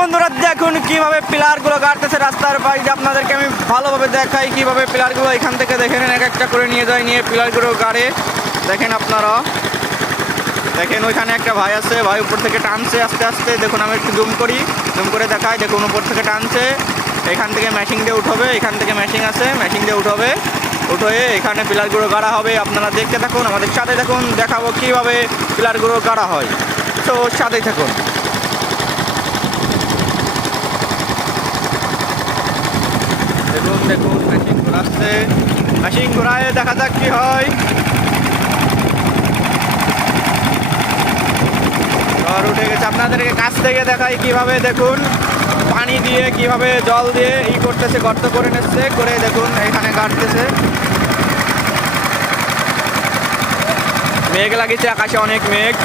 বন্ধুরা দেখুন কিভাবে পিলারগুলো গাড়তেছে রাস্তার পাশে। আপনাদেরকে আমি ভালোভাবে দেখাই কিভাবে পিলারগুলো এখান থেকে দেখেন এক একটা করে নিয়ে যায়, নিয়ে পিলারগুলো গাড়ে। দেখেন আপনারা, দেখেন ওইখানে একটা ভাই আছে, ভাই উপর থেকে টানছে আস্তে আস্তে। দেখুন আমি একটু জুম করে দেখাই। দেখুন উপর থেকে টানছে, এখান থেকে মেশিন দিয়ে উঠবে, এখান থেকে মেশিন আছে, মেশিন দিয়ে উঠবে, উঠে এখানে পিলারগুলো গাড়া হবে। আপনারা দেখতে থাকুন, আমাদের সাথে থাকুন, দেখাবো কিভাবে পিলারগুলো গাড়া হয়। তো সাথেই থাকুন। দেখুন দেখুন মেশিন ঘোরাচ্ছে, মেশিন ঘোরায় দেখা যাক কি হয়। ঝড় উঠে গেছে, আপনাদেরকে কাছ থেকে দেখাই কিভাবে। দেখুন পানি দিয়ে কিভাবে জল দিয়ে করতেছে, গর্ত করে নিচ্ছে, করে দেখুন এখানে কাটতেছে। মেঘ লাগিয়েছে, আকাশে অনেক মেঘ।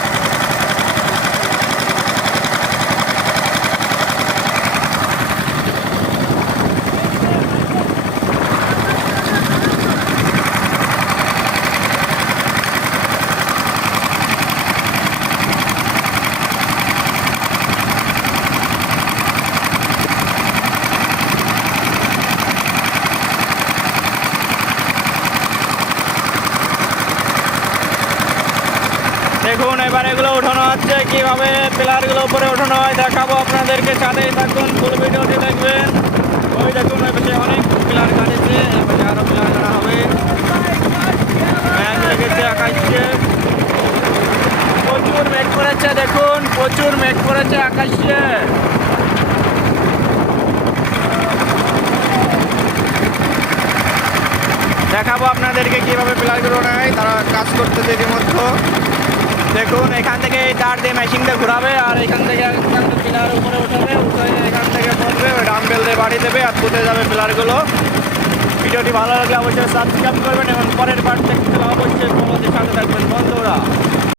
দেখুন এবার এগুলো উঠানো হচ্ছে, কিভাবে পিলারগুলো উপরে উঠানো হয় দেখাবো আপনাদেরকে, সাথেই থাকুন, ফুল ভিডিওটি দেখবেন। ওই দেখুন ওই পাশে অনেক পিলার গাড়িছে, এই পাশে আরো পিলার গাড়া হবে। মেঘ লেগেছে আকাশে, প্রচুর মেঘ পড়েছে। দেখুন প্রচুর মেঘ পড়েছে আকাশে। দেখাবো আপনাদেরকে কিভাবে পিলারগুলো নেয়, তারা কাজ করতেছে ইতিমধ্যে। দেখুন এখান থেকে এই তার দিয়ে মেশিন দিয়ে ঘোরাবে, আর এখান থেকে পিলার উপরে উঠাবে, উঠে এখান থেকে পড়বে, ওই ডাম্বেল দিয়ে বাড়ি দেবে আর পুঁতে যাবে পিলারগুলো। ভিডিওটি ভালো লাগলে অবশ্যই সাবস্ক্রাইব করবেন এবং পরের পার্ট